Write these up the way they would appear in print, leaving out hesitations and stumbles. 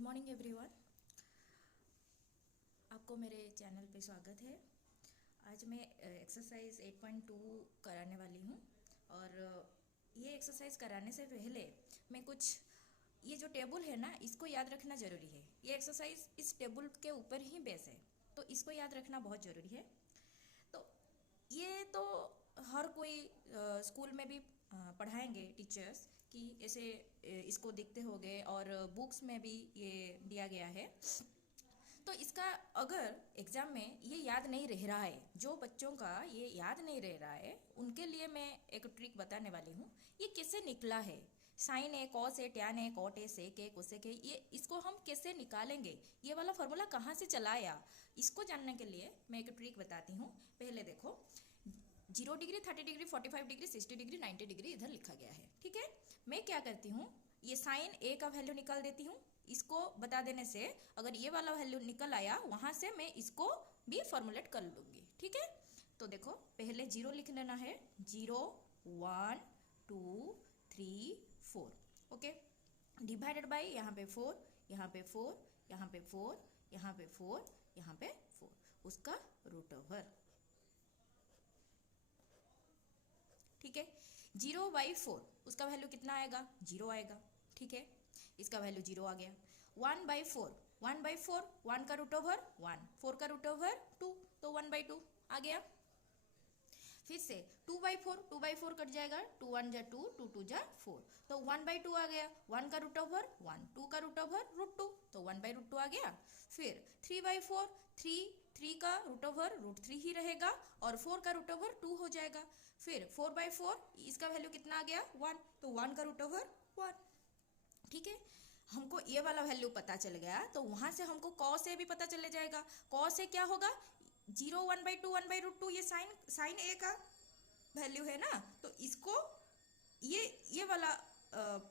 Good morning everyone. आपको मेरे channel पे स्वागत है। आज मैं एक्सरसाइज 8.2 कराने वाली हूँ और ये एक्सरसाइज कराने से पहले मैं कुछ ये जो टेबल है ना, इसको याद रखना ज़रूरी है। ये एक्सरसाइज इस टेबल के ऊपर ही बेस है, तो इसको याद रखना बहुत ज़रूरी है। तो ये तो हर कोई स्कूल में भी पढ़ाएंगे टीचर्स कि ऐसे इसको देखते होंगे और बुक्स में भी ये दिया गया है। तो इसका अगर एग्ज़ाम में ये याद नहीं रह रहा है, जो बच्चों का ये याद नहीं रह रहा है, उनके लिए मैं एक ट्रिक बताने वाली हूँ। ये कैसे निकला है, साइन है, कॉस है, टैन है, कॉट है, सेक है, कोसेक है, ये इसको हम कैसे निकालेंगे, ये वाला फॉर्मूला कहाँ से चला आया, इसको जानने के लिए मैं एक ट्रिक बताती हूँ। पहले देखो, 0 degree, 30 degree, 45 degree, 60 degree, 90 degree इधर लिखा गया है। ठीक है, मैं क्या करती हूँ, ये साइन ए का वैल्यू निकाल देती हूँ। इसको बता देने से अगर ये वाला वैल्यू निकल आया, वहाँ से मैं इसको भी फॉर्मुलेट कर लूँगी। ठीक है, तो देखो पहले 0 लिख लेना है। 0 1 2 3 4। ओके, डिवाइडेड बाय यहाँ पे 4, यहाँ पे 4, यहाँ पे 4, यहाँ पे 4, यहाँ पे 4, उसका रूट ओवर। ठीक है, 0/4 उसका वैल्यू कितना आएगा, 0 आएगा। ठीक है, इसका वैल्यू 0 आ गया। 1/4, 1/4, 1 का रूट ओवर 1, 4 का रूट ओवर 2, तो 1/2 आ गया। फिर से 2/4, 2/4 कट जाएगा, 2 1 जा 2, 2 2 जा 4, तो 1/2 आ गया। 1 का रूट ओवर 1, 2 का रूट ओवर √2, तो 1/√2 आ गया। फिर 3/4, 3 का रूट ओवर √3 ही रहेगा और 4 का रूट ओवर 2 हो जाएगा। फिर 4/4, इसका वैल्यू कितना आ गया, 1, तो 1 का रूट ओवर 1। ठीक है, हमको ये वाला वैल्यू पता चल गया, तो वहाँ से हमको कॉस ए भी पता चले जाएगा। कॉस ए क्या होगा, 0 1/2 1/√2, ये साइन ए का वैल्यू है ना, तो इसको ये वाला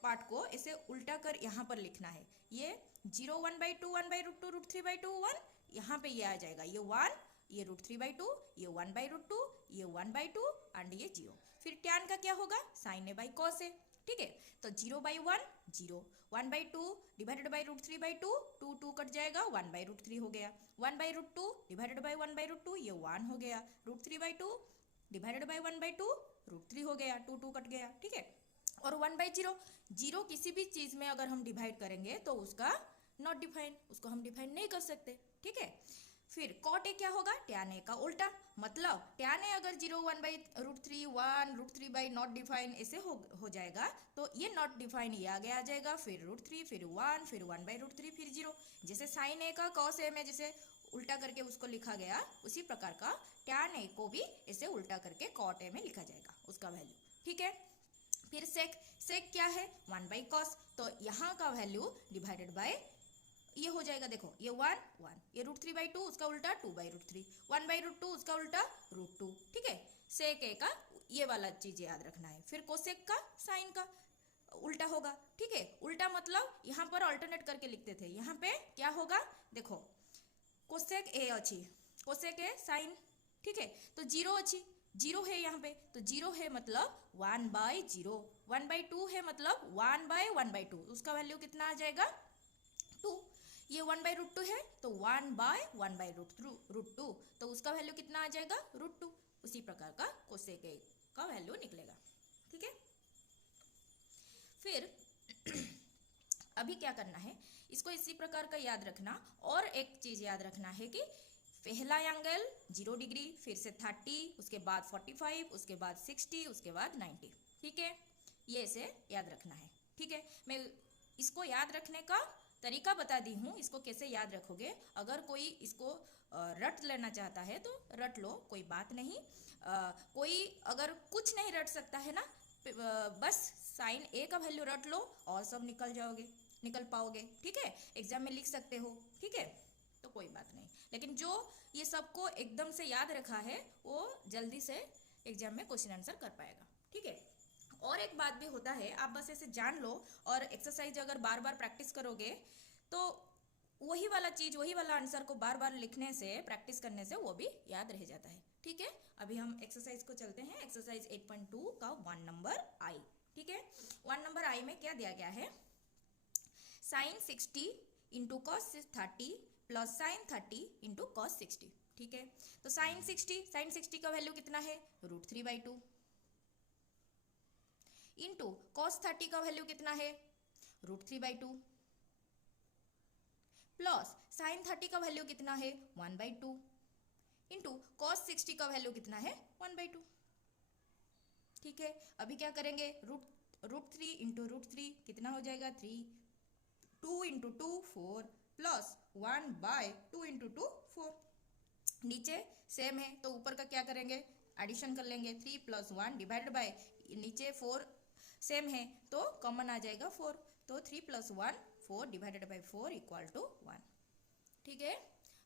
पार्ट को ऐसे उल्टा कर यहाँ पर लिखना है। ये 0 1/2 1/√2 √3/2 1, यहाँ पे ये आ जाएगा, ये 1, ये √3/2, ये 1/√2, ये 1/2 एंड ये 0। फिर टैन का क्या होगा, sign A by cos A. ठीक है, तो 0/1 0, 1/2 डिवाइडेड बाई √3/2, 2 2 कट जाएगा, 1/√3 हो गया। 1/√2 डिवाइडेड बाई 1/√2, ये 1 हो गया। √3/2 डिवाइडेड बाई 1/2, √3 हो गया, 2 2 कट गया। ठीक है, और 1/0, 0 किसी भी चीज़ में अगर हम डिवाइड करेंगे तो उसका नॉट डिफाइन, उसको हम डिफाइन नहीं कर सकते। ठीक है, फिर कॉट ए क्या होगा, टैन ए का उल्टा, मतलब टैन ए अगर 0 1/√3 1 √3 बाई नॉट डिफाइन ऐसे हो जाएगा, तो ये नॉट डिफाइन ये आगे आ जाएगा, फिर √3, फिर 1, फिर 1/√3, फिर 0। जैसे साइन ए का कॉस ए में जैसे उल्टा करके उसको लिखा गया, उसी प्रकार का टैन ए को भी ऐसे उल्टा करके कॉट ए में लिखा जाएगा, उसका वैल्यू। ठीक है, फिर सेक क्या है, 1/cos, तो यहाँ का वैल्यू डिवाइडेड बाय ये हो जाएगा। देखो ये 1 1, ये √3/2 उसका उल्टा 2/√3, 1/√2 उसका उल्टा √2। ठीक है, सेक ए का ये वाला चीज याद रखना है। फिर कोसेक का साइन का उल्टा होगा। ठीक है, उल्टा मतलब यहाँ पर अल्टरनेट करके लिखते थे, यहाँ पे क्या होगा, देखो कोसेक ए अच्छी, कोसेक ए साइन। ठीक है, तो 0 अच्छी, 0 है यहाँ पे, तो 0 है मतलब 1/0, 1/2 है मतलब 1/1/2, उसका वैल्यू कितना आ जाएगा, 2। ये 1/√2 है, तो 1/1/√2, तो उसका वैल्यू कितना आ जाएगा, √2। उसी प्रकार का कोसेक ए का वैल्यू निकलेगा। ठीक है, फिर अभी क्या करना है, इसको इसी प्रकार का याद रखना। और एक चीज याद रखना है कि पहला एंगल 0 डिग्री, फिर से 30, उसके बाद 45, उसके बाद 60, उसके बाद 90। ठीक है, ये इसे याद रखना है। ठीक है, मैं इसको याद रखने का तरीका बता दी हूँ, इसको कैसे याद रखोगे। अगर कोई इसको रट लेना चाहता है तो रट लो, कोई बात नहीं। कोई अगर कुछ नहीं रट सकता है ना, बस साइन ए का वैल्यू रट लो और सब निकल पाओगे। ठीक है, एग्जाम में लिख सकते हो। ठीक है, तो कोई बात नहीं, लेकिन जो ये सबको एकदम से याद रखा है वो जल्दी से एग्जाम में क्वेश्चन आंसर कर पाएगा। ठीक है, और एक बात भी होता है, आप बस ऐसे जान लो और एक्सरसाइज अगर बार बार प्रैक्टिस करोगे तो वही वाला चीज, वही वाला आंसर को बार बार लिखने से, प्रैक्टिस करने से वो भी याद रह जाता है। ठीक है, अभी हम एक्सरसाइज को चलते हैं। एक्सरसाइज 8.2 का 1 नंबर आई। ठीक है, 1 नंबर आई में क्या दिया गया है, sine 60 into cos 30 plus sine 30 into cos 60, ठीक है। तो साइन 60 का वैल्यू कितना है, √3/2 इंटू कॉस 30 का वैल्यू कितना है, √3/2 प्लस साइन 30 का वैल्यू कितना है, 1/2 इंटू कॉस 60 का वैल्यू कितना है, 1/2, ठीक है। अभी क्या करेंगे, √3 इंटू √3 कितना हो जाएगा, 3, 2 इंटू 2 4 प्लस 1/2 इंटू 2 4, नीचे सेम है तो ऊपर का क्या करेंगे, एडिशन कर लेंगे। 3 + 1 डिवाइडेड बाय नीचे 4 सेम है तो कॉमन आ जाएगा 4, तो 3 + 1 4 डिवाइडेड बाय 4 = 1, ठीक है।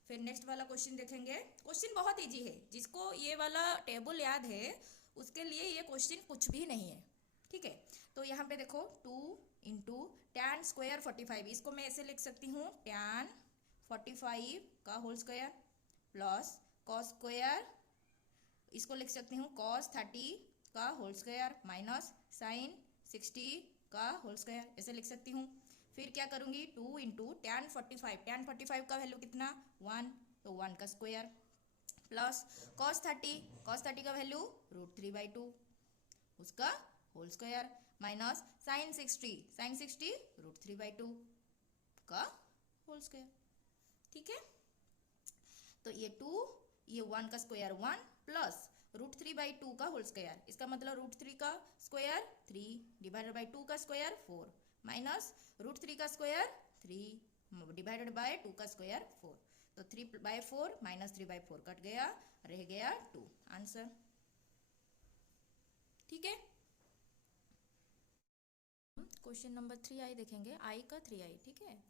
फिर नेक्स्ट वाला क्वेश्चन देखेंगे। क्वेश्चन बहुत इजी है, जिसको ये वाला टेबल याद है उसके लिए ये क्वेश्चन कुछ भी नहीं है, ठीक है। तो यहाँ पे देखो 2 इंटू tan स्क्वायर 45, इसको मैं ऐसे लिख सकती हूँ tan 45 का whole square plus cos square, इसको लिख सकती हूँ cos 30 का होल स्क्वायर माइनस साइन 60 का होल स्क्वायर, ऐसे लिख सकती हूँ। फिर क्या करूँगी, 2 इंटू tan 45 का वैल्यू कितना, 1, तो 1 का स्क्वायर प्लस cos 30 का वैल्यू √3/2 उसका होल स्क्वायर माइनस साइन 60 √3/2 का होल स्क्वायर, ठीक है। तो ये 2, ये 1 का स्क्वायर 1 प्लस √3/2 का होल स्क्वायर, इसका मतलब √3 का स्क्वायर 3 डिवाइडेड बाय 2 का स्क्वायर 4 माइनस √3 का स्क्वायर 3 डिवाइडेड बाय 2 का स्क्वायर 4, तो 3/4 माइनस 3/4 कट गया, रह गया 2, आंसर, ठीक है। क्वेश्चन नंबर 3i देखेंगे, i का 3i, ठीक है।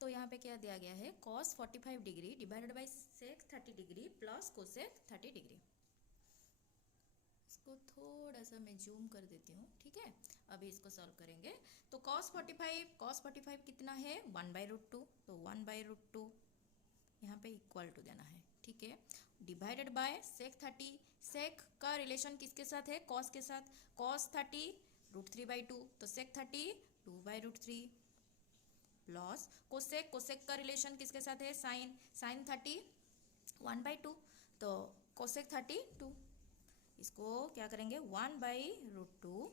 तो यहाँ पे क्या दिया गया है, cos 45 degree divided by sec 30 degree plus cosec 30 degree. इसको थोड़ा सा मैं जूम कर देती हूँ, ठीक है। अभी इसको सॉल्व करेंगे। तो cos 45 कितना है, 1/√2, तो 1/√2 यहाँ पे इक्वल टू देना है, ठीक है, डिवाइडेड बाय sec 30, sec का रिलेशन किसके साथ है, cos के साथ, cos 30 √3/2, तो sec 30 2/√3 प्लस कोसेक का रिलेशन किसके साथ है, साइन 30 1/2, तो कोसेक 30 2, इसको क्या करेंगे 1/√2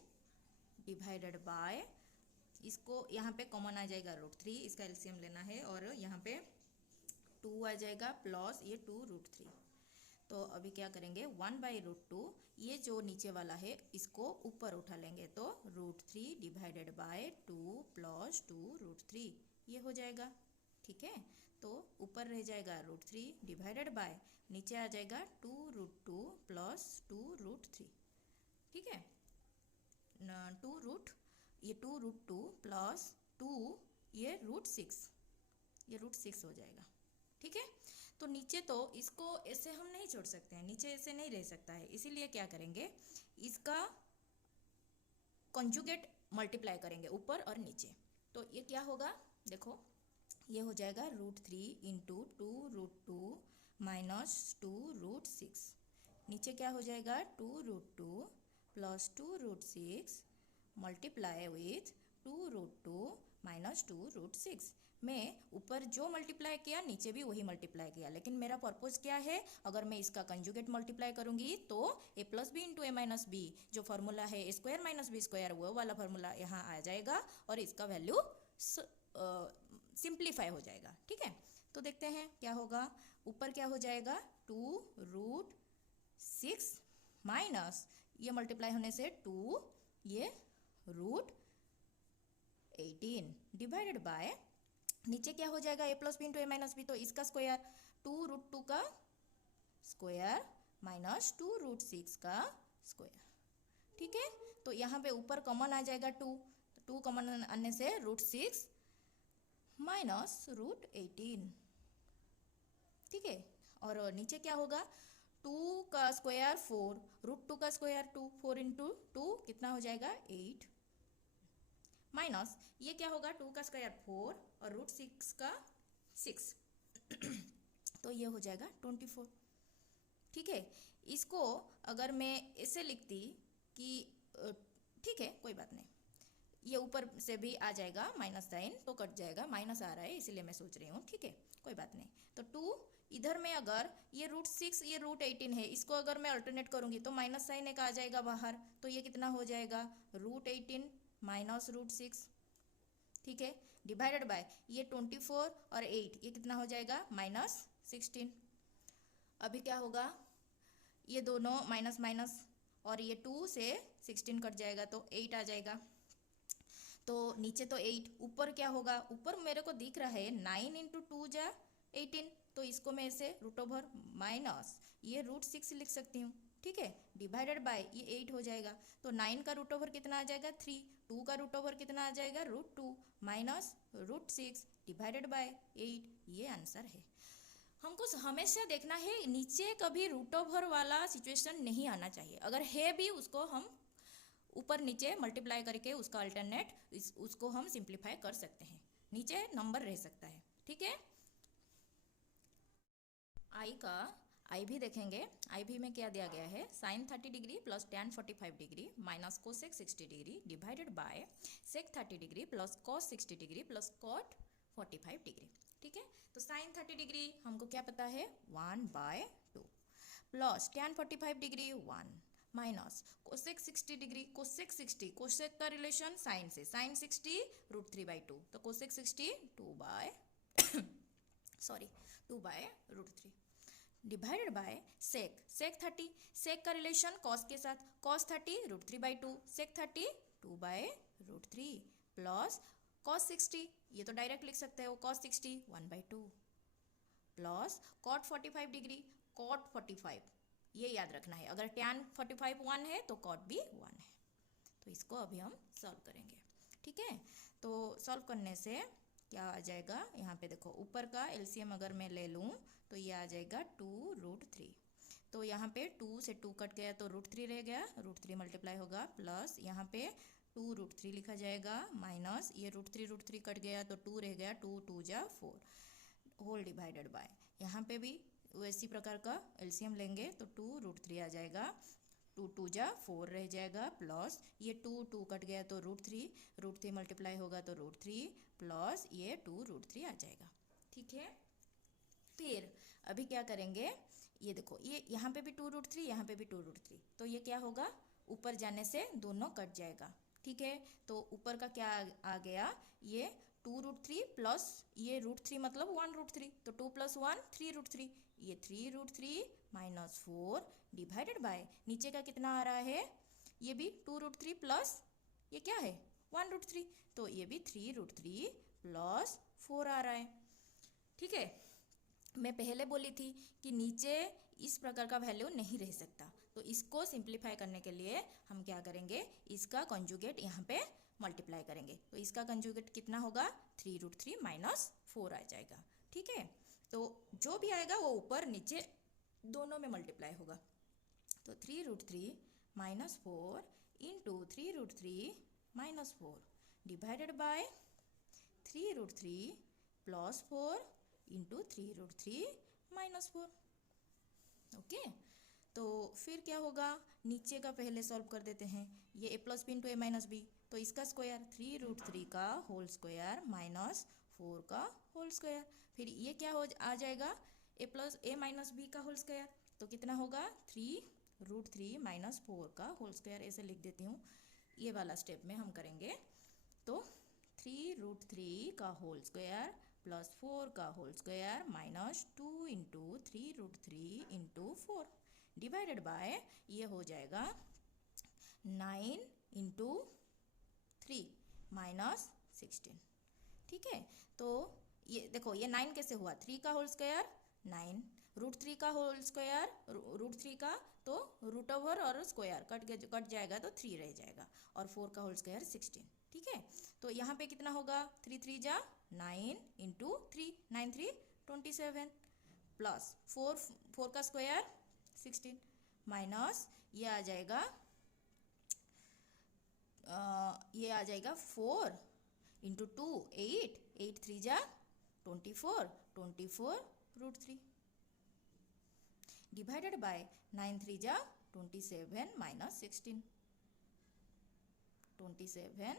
डिवाइडेड बाय, इसको यहाँ पे कॉमन आ जाएगा √3, इसका एलसीएम लेना है, और यहाँ पे 2 आ जाएगा प्लस ये 2√3, तो अभी क्या करेंगे 1/√2, ये जो नीचे वाला है इसको ऊपर उठा लेंगे, तो √3 डिवाइडेड बाय 2 प्लस 2√3 ये हो जाएगा, ठीक है। तो ऊपर रह जाएगा √3 डिवाइडेड बाय, नीचे आ जाएगा 2√2 प्लस 2√3, ठीक है। 2√2 प्लस 2 ये √6, ये √6 हो जाएगा, ठीक है। तो नीचे तो इसको ऐसे हम नहीं छोड़ सकते हैं, नीचे ऐसे नहीं रह सकता है, इसीलिए क्या करेंगे, इसका कॉन्जुगेट मल्टीप्लाई करेंगे ऊपर और नीचे, तो ये क्या होगा, देखो ये हो जाएगा √3 इंटू 2√2 माइनस 2√6, नीचे क्या हो जाएगा 2√2 प्लस 2√6 मल्टीप्लाई विथ 2√2 माइनस 2√6, मैं ऊपर जो मल्टीप्लाई किया नीचे भी वही मल्टीप्लाई किया, लेकिन मेरा पर्पस क्या है, अगर मैं इसका कंजुगेट मल्टीप्लाई करूंगी तो a + b इंटू a-b जो फार्मूला है a² - b² वो वाला फार्मूला यहाँ आ जाएगा, और इसका वैल्यू सिंप्लीफाई हो जाएगा, ठीक है। तो देखते हैं क्या होगा, ऊपर क्या हो जाएगा 2√6 माइनस ये मल्टीप्लाई होने से 2 ये √18 डिवाइडेड बाय, नीचे क्या हो जाएगा a + b इंटू a-b, तो इसका स्क्वायर 2√2 का स्क्वायर माइनस 2√6 का स्क्वायर, ठीक है। तो यहाँ पे ऊपर कॉमन आ जाएगा 2 कॉमन आने से √6 माइनस √18, ठीक है। और नीचे क्या होगा 2 का स्क्वायर 4, √2 का स्क्वायर 2, 4 इंटू 2 कितना हो जाएगा 8, माइनस ये क्या होगा 2 का स्क्वायर 4 और √6 का 6 तो ये हो जाएगा 24, ठीक है। इसको अगर मैं ऐसे लिखती कि ठीक है कोई बात नहीं, ये ऊपर से भी आ जाएगा माइनस साइन, तो कट जाएगा, माइनस आ रहा है इसीलिए मैं सोच रही हूँ, ठीक है कोई बात नहीं। तो 2 इधर में, अगर ये √6 ये √18 है, इसको अगर मैं अल्टरनेट करूँगी तो माइनस साइन एक आ जाएगा बाहर, तो ये कितना हो जाएगा √18 माइनस √6, ठीक है, डिवाइडेड बाय ये 24 और 8, ये कितना हो जाएगा -16। अभी क्या होगा, ये दोनों माइनस माइनस और ये 2 से 16 कट जाएगा तो 8 आ जाएगा। तो नीचे तो 8, ऊपर क्या होगा, ऊपर मेरे को दिख रहा है 9 इंटू 2 जा 18, तो इसको मैं ऐसे √ओवर माइनस ये √6 लिख सकती हूँ, ठीक है, डिवाइडेड बाय ये 8 हो जाएगा। तो 9 का √ओवर कितना आ जाएगा 3, 2 का √ओवर कितना आ जाएगा √2 माइनस √6 डिवाइडेड बाय 8, ये आंसर है। हमको हमेशा देखना है नीचे कभी √ओवर वाला सिचुएशन नहीं आना चाहिए, अगर है भी उसको हम ऊपर नीचे मल्टीप्लाई करके उसका अल्टरनेट उसको हम सिंप्लीफाई कर सकते हैं, नीचे नंबर रह सकता है, ठीक है। आई भी देखेंगे, आई भी में क्या दिया गया है, sin 30 degree plus tan 45 degree minus cosec 60 degree divided by sec 30 degree plus cos 60 degree plus cot 45 degree, ठीक है। तो sin 30 डिग्री हमको क्या पता है 1/2 plus tan 45 degree 1 minus cosec 60 degree, cosec 60, cosec का रिलेशन साइन से, साइन 60 √3/2, तो कोसेक 60 2/√3 डिवाइडेड बाय सेक, सेक 30, सेक का रिलेशन कॉस के साथ, कॉस 30 √3/2, सेक 30 2/√3 प्लस कॉस 60, ये तो डायरेक्ट लिख सकते हो cos 60 1/2 plus cot 45 degree, cot 45, ये याद रखना है, अगर tan 45 1 है तो कॉट भी 1 है। तो इसको अभी हम सॉल्व करेंगे, ठीक है। तो सॉल्व करने से क्या आ जाएगा, यहाँ पे देखो ऊपर का एलसीएम अगर मैं ले लूँ तो ये आ जाएगा 2√3, तो यहाँ पे 2 से 2 कट गया तो √3 रह गया, √3 मल्टीप्लाई होगा प्लस यहाँ पे 2√3 लिखा जाएगा माइनस ये √3 कट गया तो 2 रह गया, 2 2 जा 4 होल डिवाइडेड बाय, यहाँ पे भी वैसी प्रकार का एलसीएम लेंगे तो 2√3 आ जाएगा, 2 2 जा 4 रह जाएगा प्लस ये 2 2 कट गया तो √3 मल्टीप्लाई होगा तो √3 प्लस ये 2√3 आ जाएगा, ठीक है। फिर अभी क्या करेंगे, ये देखो ये यहाँ पे भी 2√3 यहाँ पे भी 2√3, तो ये क्या होगा ऊपर जाने से दोनों कट जाएगा, ठीक है। तो ऊपर का क्या आ गया, ये 2√3 प्लस ये √3 मतलब 1√3, तो 2 + 1 3√3, ये 3√3 माइनस 4 डिवाइडेड बाय नीचे का कितना आ रहा है, ये भी 2√3 प्लस ये क्या है 1√3, तो ये भी 3√3 प्लस 4 आ रहा है, ठीक है। मैं पहले बोली थी कि नीचे इस प्रकार का वैल्यू नहीं रह सकता, तो इसको सिंप्लीफाई करने के लिए हम क्या करेंगे, इसका कंजुगेट यहाँ पे मल्टीप्लाई करेंगे, तो इसका कंजुगेट कितना होगा 3√3 माइनस 4 आ जाएगा, ठीक है। तो जो भी आएगा वो ऊपर नीचे दोनों में मल्टीप्लाई होगा, तो 3√3 minus 4 into 3√3 minus 4 divided bye 3√3 plus 4 into 3√3 minus 4, okay. तो फिर क्या होगा, नीचे का पहले सॉल्व कर देते हैं, ये a + b into a - b, तो इसका स्क्वायर 3√3 का होल स्क्वायर माइनस 4 का होल स्क्वायर, फिर ये क्या हो आ जाएगा a - b का होल स्क्वायर, तो कितना होगा 3√3 माइनस 4 का होल स्क्वायर, ऐसे लिख देती हूँ, ये वाला स्टेप में हम करेंगे, तो 3√3 का होल स्क्वायर प्लस 4 का whole square minus 2 into 3√3 into 4 divided by ये हो जाएगा 9 इंटू 3 माइनस 16, ठीक है। तो ये देखो ये 9 कैसे हुआ, 3 का होल स्क्वायर 9, √3 का होल स्क्वायर √3 का, तो √ओवर और स्क्वायर कट जाएगा तो 3 रह जाएगा, और 4 का होल स्क्वायर 16, ठीक है। तो यहाँ पे कितना होगा 3 3 जा 9 इंटू 3, 9 3 27 प्लस 4 का स्क्वायर 16 माइनस ये आ जाएगा 4 इंटू 2 8, 8 3 जा 24, 24 √3 डिवाइडेड बाय 9 3 जा 27 माइनस 16, 27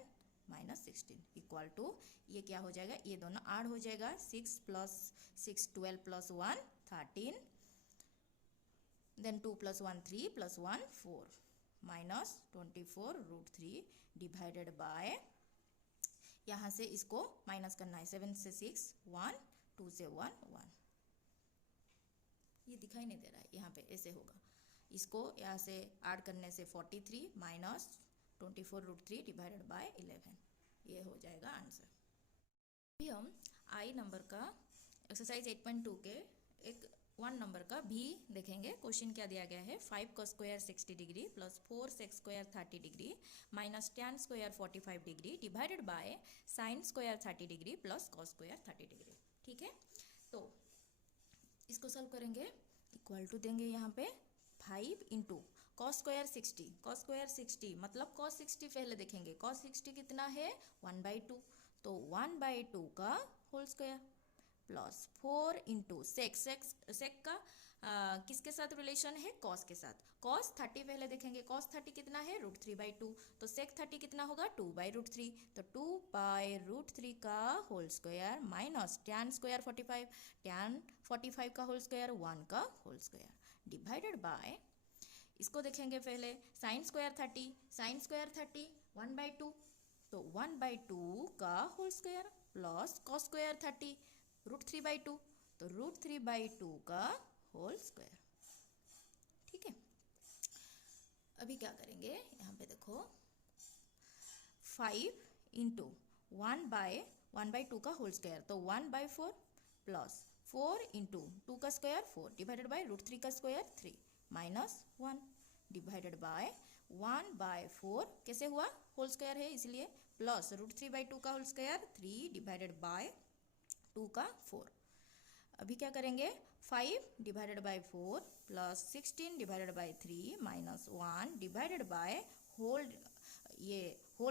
माइनस 16 इक्वल टू, ये क्या हो जाएगा, ये दोनों ऐड हो जाएगा, 6 plus 6 12 plus 1 13, then 2 plus 1 3 plus 1 4 minus 24 root 3 divided by, यहाँ से इसको माइनस करना है, 7 से 6 1, 2 से 1 1, ये दिखाई नहीं दे रहा है, यहाँ पे ऐसे होगा, इसको यहाँ से ऐड करने से 43 माइनस 24 रूट 3 डिवाइडेड बाय 11, ये हो जाएगा आंसर। अभी हम आई नंबर का एक्सरसाइज 8.2 के एक 1 नंबर का भी देखेंगे। क्वेश्चन क्या दिया गया है, 5 का square 60 degree plus 4 sex square 30 degree minus tan square 45 degree divided by sine square 30 degree plus cos square 30 degree. ठीक है, तो इसको सॉल्व करेंगे, इक्वल टू देंगे यहाँ पे 5 इंटू कॉस स्क्वायर 60 मतलब कॉस 60 पहले देखेंगे, कॉस 60 कितना है 1/2, तो 1/2 का whole square plus 4 into sec का किसके साथ रिलेशन है, कॉस के साथ, कॉस 30 पहले देखेंगे, कॉस 30 कितना है √3/2, तो सेक 30 कितना होगा 2/√3, तो 2/√3 का whole square minus tan square 45, tan 45 का होल स्क्वायर 1 का होल स्क्वायर डिवाइडेड बाय, इसको देखेंगे पहले साइन स्क्वायर 30 1/2, तो 1/2 का whole square plus cos square 30 √3/2, तो √3/2 का होल स्क्वायर। ठीक है, अभी क्या करेंगे, यहाँ पे देखो 5 इंटू 1/2 का होल स्क्वायर, तो 1/4 प्लस 4 इंटू 2 का स्क्वायर 4 डिवाइडेड बाय √3 का स्क्वायर 3 माइनस 1 डिवाइडेड बाय 1/4 कैसे हुआ, होल स्क्वायर है इसलिए, प्लस √3/2 का होल स्क्वायर 3 डिवाइडेड बाय 2 का 4। अभी क्या करेंगे, 5 divided by 4 plus 16 divided by 3 minus 1 divided by whole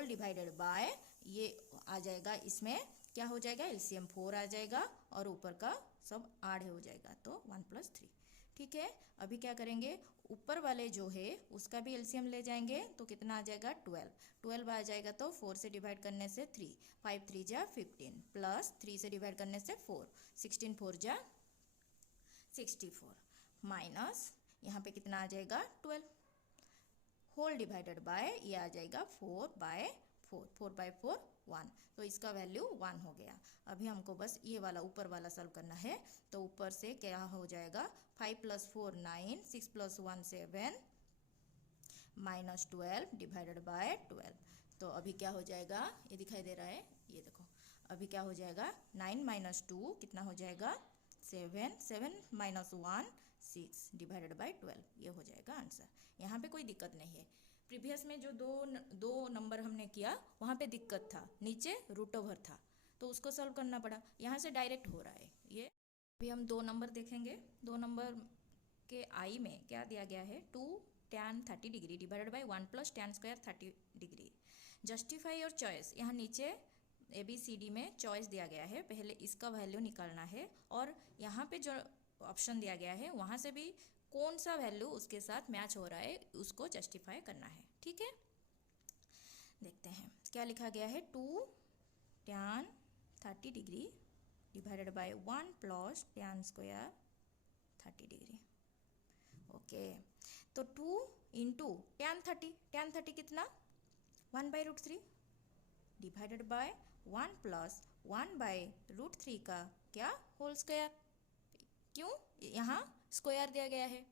divided by ये आ जाएगा, इसमें क्या हो जाएगा, एलसीएम 4 आ जाएगा और ऊपर का सब ऐड हो जाएगा, तो 1 + 3। ठीक है, अभी क्या करेंगे, ऊपर वाले जो है उसका भी एलसीएम ले जाएंगे, तो कितना आ जाएगा 12 आ जाएगा, तो 4 से डिवाइड करने से 3, 5 3 जा 15 प्लस 3 से डिवाइड करने से 4, 16 4 जा 64 माइनस यहाँ पे कितना आ जाएगा 12 होल डिवाइडेड बाय ये आ जाएगा 4/4 1, तो इसका वैल्यू 1 हो गया। अभी हमको बस ये वाला ऊपर वाला सॉल्व करना है, तो ऊपर से क्या हो जाएगा 5 + 4 9, 6 + 1 7 माइनस 12 डिवाइडेड बाय 12, तो अभी क्या हो जाएगा, ये दिखाई दे रहा है, ये देखो अभी क्या हो जाएगा 9 - 2 कितना हो जाएगा 7, 7 - 1 6 डिवाइडेड बाय 12, ये हो जाएगा आंसर। यहाँ पे कोई दिक्कत नहीं है, प्रीवियस में जो दो नंबर हमने किया वहाँ पे दिक्कत था, नीचे √ओवर था, तो उसको सॉल्व करना पड़ा, यहाँ से डायरेक्ट हो रहा है ये। अभी हम 2 नंबर देखेंगे, 2 नंबर के आई में क्या दिया गया है, 2 tan 30 degree divided by 1 + tan square 30 degree. Justify और चॉइस, यहाँ नीचे ABCD में चॉइस दिया गया है, पहले इसका वैल्यू निकालना है और यहाँ पे जो ऑप्शन दिया गया है वहाँ से भी कौन सा वैल्यू उसके साथ मैच हो रहा है उसको जस्टिफाई करना है। ठीक है, देखते हैं क्या लिखा गया है, 2 tan 30 degree divided by 1 + tan square 30 degree. Okay, तो 2 इंटू tan 30 कितना 1/√3 डिवाइडेड बाय 1 + 1/√3 का क्या होल स्क्वायर, क्यों यहाँ स्क्वायर दिया गया है,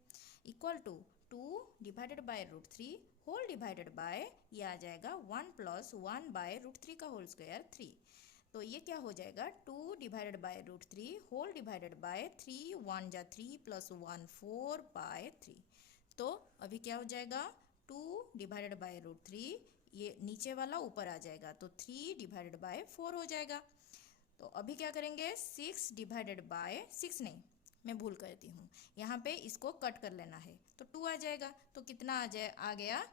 equal to 2 divided by √3 whole divided by ये आ जाएगा 1 + 1/√3 का होल स्क्वायर 3, तो ये क्या हो जाएगा 2 divided by √3 whole divided by 3 1 जा 3 + 1 4/3, तो अभी क्या हो जाएगा 2 डिवाइडेड बाय √3 ये नीचे वाला ऊपर आ जाएगा, तो 3 डिवाइडेड बाय 4 हो जाएगा। तो अभी क्या करेंगे 6 डिवाइडेड बाय 6 नहीं, मैं भूल करती हूँ, यहाँ पे इसको कट कर लेना है, तो 2 आ जाएगा, तो कितना आ गया,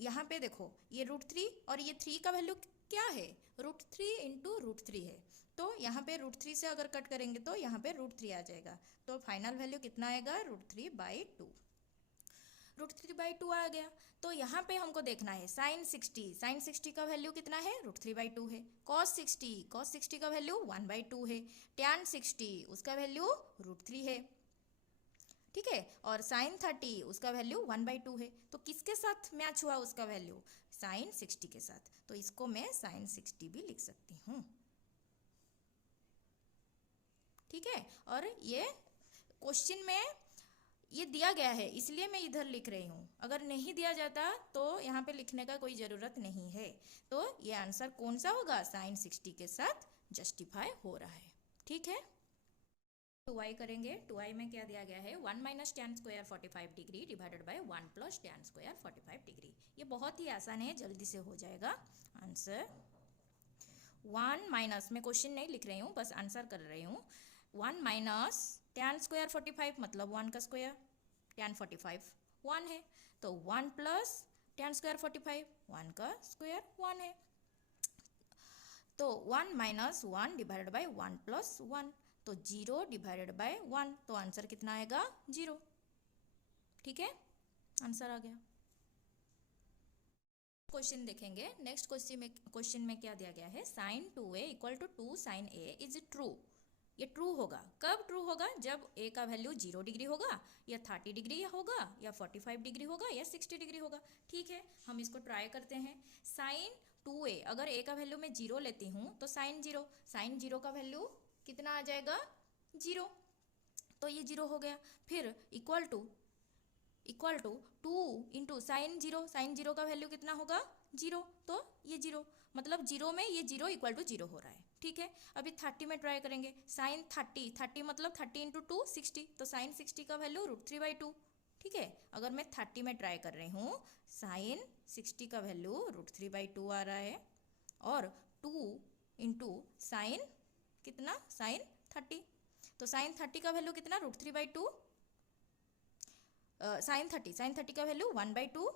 यहाँ पे देखो ये √3 और ये 3 का वैल्यू क्या है, √3 × √3 है, तो यहाँ पे √3 से अगर कट करेंगे तो यहाँ पे √3 आ जाएगा, तो फाइनल वैल्यू कितना आएगा √3/2। √3/2 आ गया। तो यहाँ पे हमको देखना है साइन 60 का वैल्यू कितना है, √3/2 है। कॉस 60 का वैल्यू 1/2 है। टैन 60 उसका वैल्यू √3 है, ठीक है। और साइन 30 उसका वैल्यू 1/2 है। तो किसके साथ मैच हुआ उसका वैल्यू, साइन 60 के साथ। तो इसको मैं साइन 60 भी लिख सकती हूँ, ठीक है। और ये क्वेश्चन में ये दिया गया है इसलिए मैं इधर लिख रही हूँ, अगर नहीं दिया जाता तो यहाँ पे लिखने का कोई ज़रूरत नहीं है। तो ये आंसर कौन सा होगा, साइन 60 के साथ जस्टिफाई हो रहा है, ठीक है। 2i करेंगे। 2i में क्या दिया गया है, 1 minus tan square 45 degree divided by 1 plus tan square 45 degree. ये बहुत ही आसान है, जल्दी से हो जाएगा आंसर। 1 माइनस, मैं क्वेश्चन नहीं लिख रही हूँ, बस आंसर कर रही हूँ। 1 माइनस टैन स्क्वायर 45 मतलब 1 का स्क्वायर, टैन 45 1 है। तो 1 प्लस टैन स्क्वायर 45 1 का स्क्वायर 1 है। तो 1 माइनस 1 डिवाइडेड बाय 1 प्लस 1, तो 0 डिवाइडेड बाय 1, तो आंसर कितना आएगा, 0, ठीक है। आंसर आ गया। क्वेश्चन देखेंगे। नेक्स्ट क्वेश्चन में क्या दिया गया है, sine 2a equal to 2 sine a is true. ये ट्रू होगा, कब ट्रू होगा, जब a का वैल्यू 0 डिग्री होगा, या 30 डिग्री होगा, या 45 डिग्री होगा, या 60 डिग्री होगा, ठीक है। हम इसको ट्राई करते हैं। साइन 2a, अगर a का वैल्यू मैं 0 लेती हूँ तो साइन 0 का वैल्यू कितना आ जाएगा, 0, तो ये 0 हो गया। फिर इक्वल टू 2 इंटू साइन 0 का वैल्यू कितना होगा, 0, तो ये 0, मतलब 0 में ये 0 इक्वल टू 0 हो रहा है, ठीक है। अभी 30 में ट्राई करेंगे। साइन 30 मतलब 30 इंटू 2 60, तो साइन 60 का वैल्यू √3/2, ठीक है। अगर मैं 30 में ट्राई कर रही हूँ, साइन 60 का वैल्यू √3/2 आ रहा है, और 2 इंटू साइन कितना, साइन 30, तो साइन 30 का वैल्यू कितना, √3/2, साइन 30 का वैल्यू 1/2,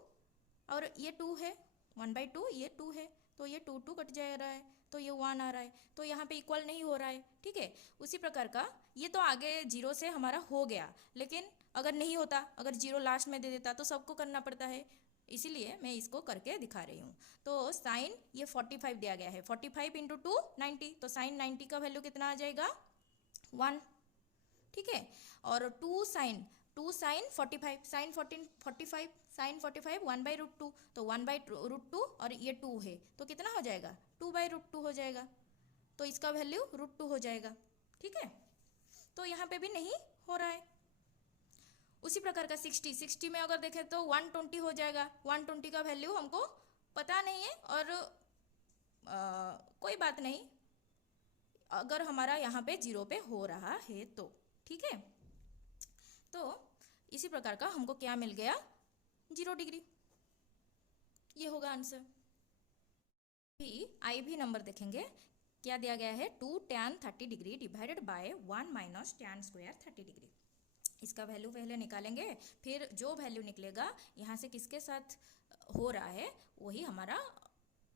और ये 2 है, 1/2, ये 2 है, तो ये 2 कट जा रहा है, तो ये 1 आ रहा है, तो यहाँ पे इक्वल नहीं हो रहा है, ठीक है। उसी प्रकार का ये तो आगे 0 से हमारा हो गया, लेकिन अगर नहीं होता, अगर 0 लास्ट में दे देता तो सबको करना पड़ता है, इसीलिए मैं इसको करके दिखा रही हूँ। तो साइन ये 45 दिया गया है, 45 इंटू 2 90, तो साइन 90 का वैल्यू कितना आ जाएगा, 1, ठीक है। और 2 साइन 45, साइन 45 साइन 45 1/√2, तो 1/√2, और ये 2 है, तो कितना हो जाएगा, 2/√2 हो जाएगा, तो इसका वैल्यू √2 हो जाएगा, ठीक है। तो यहाँ पे भी नहीं हो रहा है। उसी प्रकार का 60 में अगर देखें तो 120 हो जाएगा। 120 का वैल्यू हमको पता नहीं है, और कोई बात नहीं, अगर हमारा यहाँ पे 0 पे हो रहा है तो, ठीक है। तो इसी प्रकार का हमको क्या मिल गया, 0 डिग्री, ये होगा आंसर। आई भी नंबर देखेंगे। क्या दिया गया है, 2 tan 30 degree divided by 1 minus tan square 30 degree. इसका वैल्यू पहले निकालेंगे, फिर जो वैल्यू निकलेगा यहाँ से किसके साथ हो रहा है वही हमारा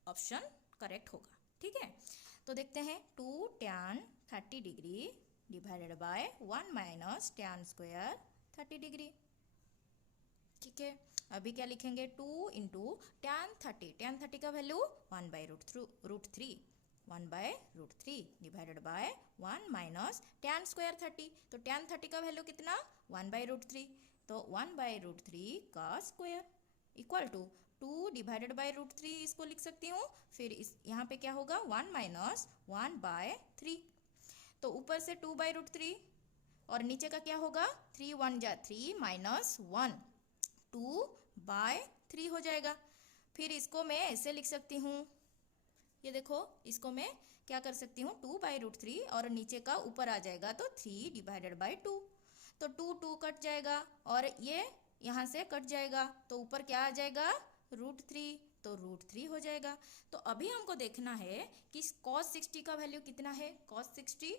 ऑप्शन करेक्ट होगा, ठीक है। तो देखते हैं, 2 tan 30 degree divided by 1 minus tan square 30 degree, ठीक है। अभी क्या लिखेंगे, 2 इंटू टैन 30 का value 1/√3 divided by 1 minus tan square 30, तो टैन 30 का वैल्यू कितना, 1/√3, तो 1/√3 का square equal to 2 divided by √3, इसको लिख सकती हूँ। फिर इस यहाँ पे क्या होगा, 1 माइनस 1/3, तो ऊपर से 2/√3, और नीचे का क्या होगा, 3 1 जा 3 माइनस 1 2/3 हो जाएगा। फिर इसको मैं ऐसे लिख सकती हूँ, ये देखो, इसको मैं क्या कर सकती हूँ, 2/√3, और नीचे का ऊपर आ जाएगा तो 3 डिवाइडेड बाय 2, तो 2 कट जाएगा, और ये यहाँ से कट जाएगा, तो ऊपर क्या आ जाएगा, √3, तो √3 हो जाएगा। तो अभी हमको देखना है कि cos 60 का वैल्यू कितना है, cos 60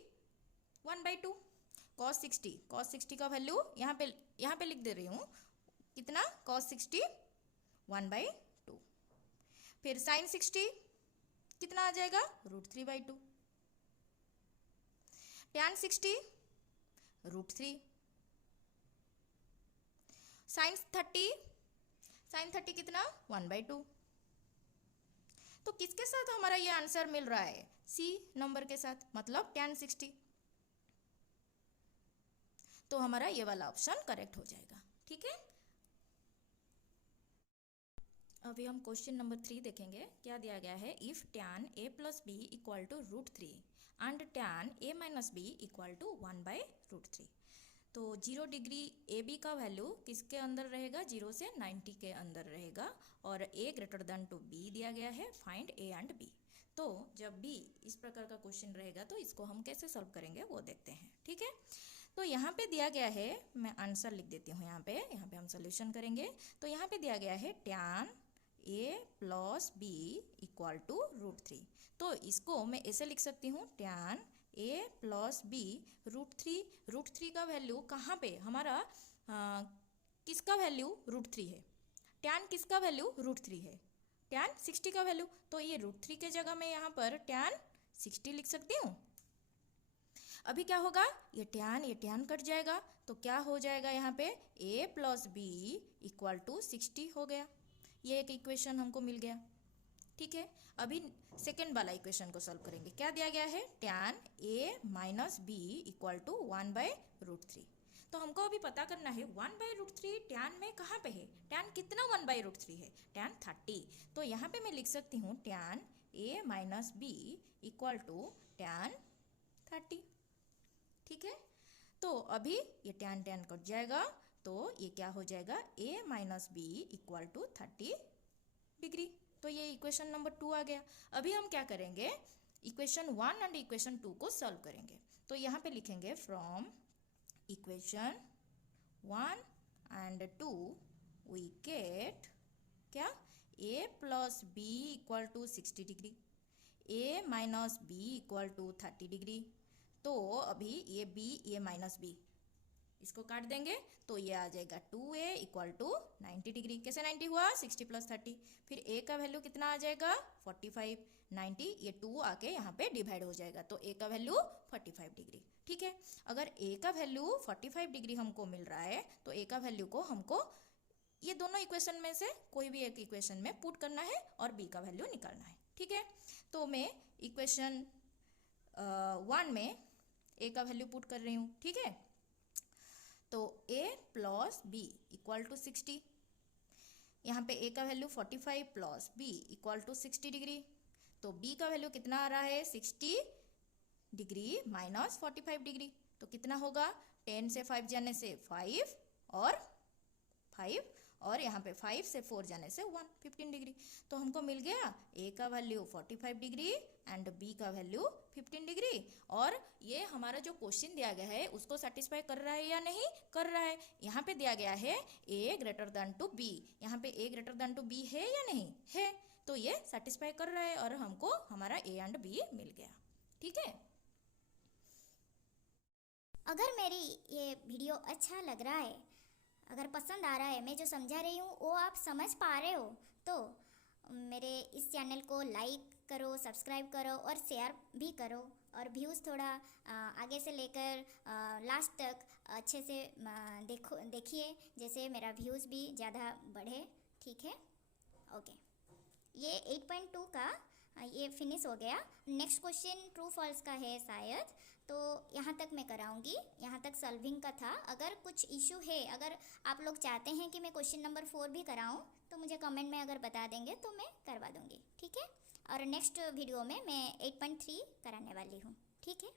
1/2, cos 60 का वैल्यू यहाँ पे लिख दे रही हूँ, कितना, cos 60 1/2, फिर sin 60 कितना आ जाएगा, √3/2, tan 60 √3, sin 30 साइन 30 कितना 1/2। तो किसके साथ हमारा ये आंसर मिल रहा है? सी नंबर के साथ, मतलब tan 60। तो हमारा ये वाला ऑप्शन करेक्ट हो जाएगा। ठीक है, अभी हम क्वेश्चन नंबर 3 देखेंगे। क्या दिया गया है? If tan a plus B equal to √3 and tan a minus B equal to 1/√3। तो 0 डिग्री ए बी का वैल्यू किसके अंदर रहेगा? 0 से 90 के अंदर रहेगा। और a greater than to b दिया गया है, फाइंड a एंड b। तो जब भी इस प्रकार का क्वेश्चन रहेगा तो इसको हम कैसे सॉल्व करेंगे वो देखते हैं। ठीक है, तो यहाँ पे दिया गया है, मैं आंसर लिख देती हूँ यहाँ पे हम सोल्यूशन करेंगे। तो यहाँ पे दिया गया है tan a plus B equal to √3। तो इसको मैं ऐसे लिख सकती हूँ, tan a प्लस बी √3 का वैल्यू कहाँ पे हमारा किसका वैल्यू √3 है? tan किसका वैल्यू √3 है? tan 60 का वैल्यू। तो ये √3 के जगह में यहाँ पर tan 60 लिख सकती हूँ। अभी क्या होगा? ये tan कट जाएगा, तो क्या हो जाएगा यहाँ पे? a plus B equal to 60 हो गया। ये एक इक्वेशन हमको मिल गया। ठीक है, अभी सेकेंड वाला इक्वेशन को सॉल्व करेंगे। क्या दिया गया है? tan a minus B equal to 1/√3। तो हमको अभी पता करना है 1/√3 tan में कहाँ पे है? tan कितना 1/√3 है? tan 30। तो यहाँ पे मैं लिख सकती हूँ tan a minus B equal to tan 30। ठीक है, तो अभी ये tan कट जाएगा, तो ये क्या हो जाएगा? a minus B equal to 30 degree. तो ये इक्वेशन नंबर 2 आ गया। अभी हम क्या करेंगे? इक्वेशन 1 एंड इक्वेशन 2 को सॉल्व करेंगे। तो यहाँ पे लिखेंगे from equation 1 and 2 we get क्या? a plus B equal to 60 degree, a minus B equal to 30 degree. तो अभी ये b, ये माइनस b, इसको काट देंगे तो ये आ जाएगा 2a इक्वल टू 90 डिग्री। कैसे 90 हुआ? 60 प्लस 30। फिर a का वैल्यू कितना आ जाएगा? 45। 90 ये 2 आके यहाँ पे डिवाइड हो जाएगा, तो a का वैल्यू 45 डिग्री। ठीक है, अगर a का वैल्यू 45 डिग्री हमको मिल रहा है तो a का वैल्यू को हमको ये दोनों इक्वेशन में से कोई भी एक इक्वेशन में पुट करना है और b का वैल्यू निकालना है। ठीक है, तो मैं इक्वेशन 1 में a का वैल्यू पुट कर रही हूँ। ठीक है, तो a plus B equal to 60, यहाँ पे a का वैल्यू 45 प्लस b इक्वल टू 60 डिग्री। तो b का वैल्यू कितना आ रहा है? 60 डिग्री माइनस 45 डिग्री। तो कितना होगा? 10 से 5 जाने से 5 और 5, और यहाँ पे 5 से 4 जाने से 1, 15 डिग्री। तो हमको मिल गया a का वैल्यू 45 डिग्री एंड b का वैल्यू 15 डिग्री। और ये हमारा जो क्वेश्चन दिया गया है उसको सेटिस्फाई कर रहा है या नहीं कर रहा है? यहाँ पे दिया गया है a greater than to b, यहाँ पे a greater than to b है या नहीं है? तो ये सेटिस्फाई कर रहा है और हमको हमारा a एंड b मिल गया। ठीक है, अगर मेरी ये वीडियो अच्छा लग रहा है, अगर पसंद आ रहा है, मैं जो समझा रही हूँ वो आप समझ पा रहे हो, तो मेरे इस चैनल को लाइक करो, सब्सक्राइब करो और शेयर भी करो। और व्यूज़ थोड़ा आगे से लेकर लास्ट तक अच्छे से देखिए, जैसे मेरा व्यूज़ भी ज़्यादा बढ़े। ठीक है, ओके। ये 8.2 का ये फिनिश हो गया। नेक्स्ट क्वेश्चन ट्रू फॉल्स का है शायद, तो यहाँ तक मैं कराऊंगी, यहाँ तक सॉल्विंग का था। अगर कुछ इशू है, अगर आप लोग चाहते हैं कि मैं क्वेश्चन नंबर 4 भी कराऊं, तो मुझे कमेंट में अगर बता देंगे तो मैं करवा दूंगी। ठीक है, और नेक्स्ट वीडियो में मैं 8.3 कराने वाली हूँ। ठीक है।